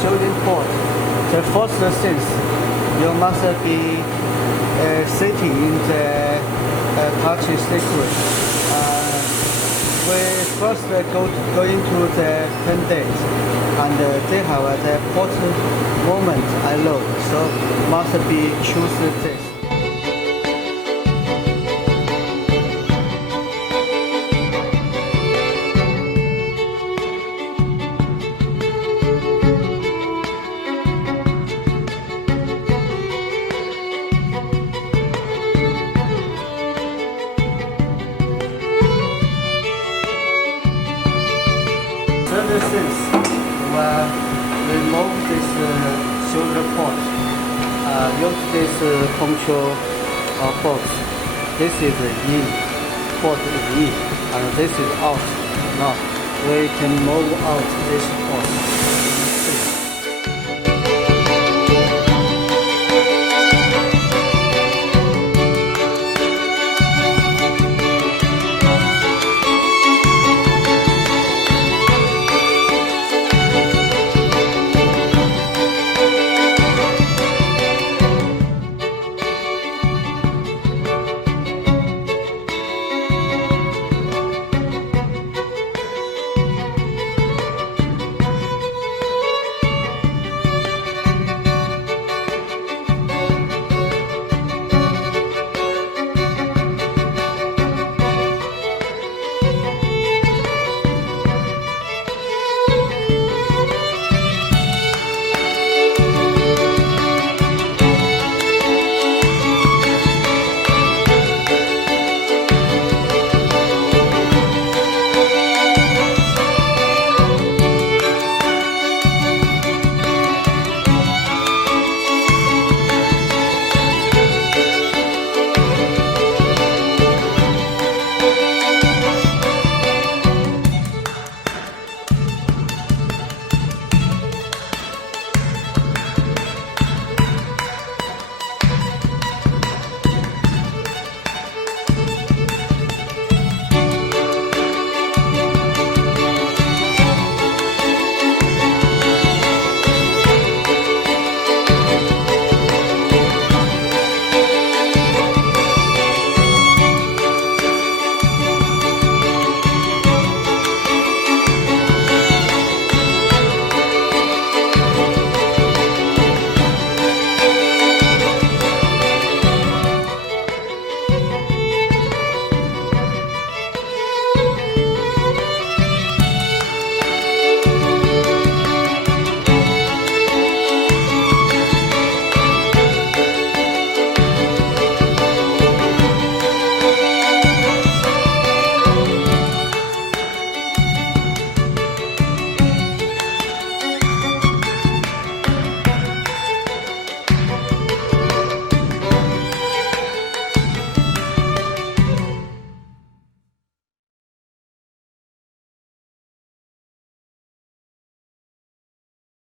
shielding port. The first thing you must be sitting in the touch sequence. We first go into the pendant, and they have the port moment I load, so must be choose this. Third things, we'll remove this shoulder port. Use this control box. This is in, port is in, and this is out. Now we can move out this port.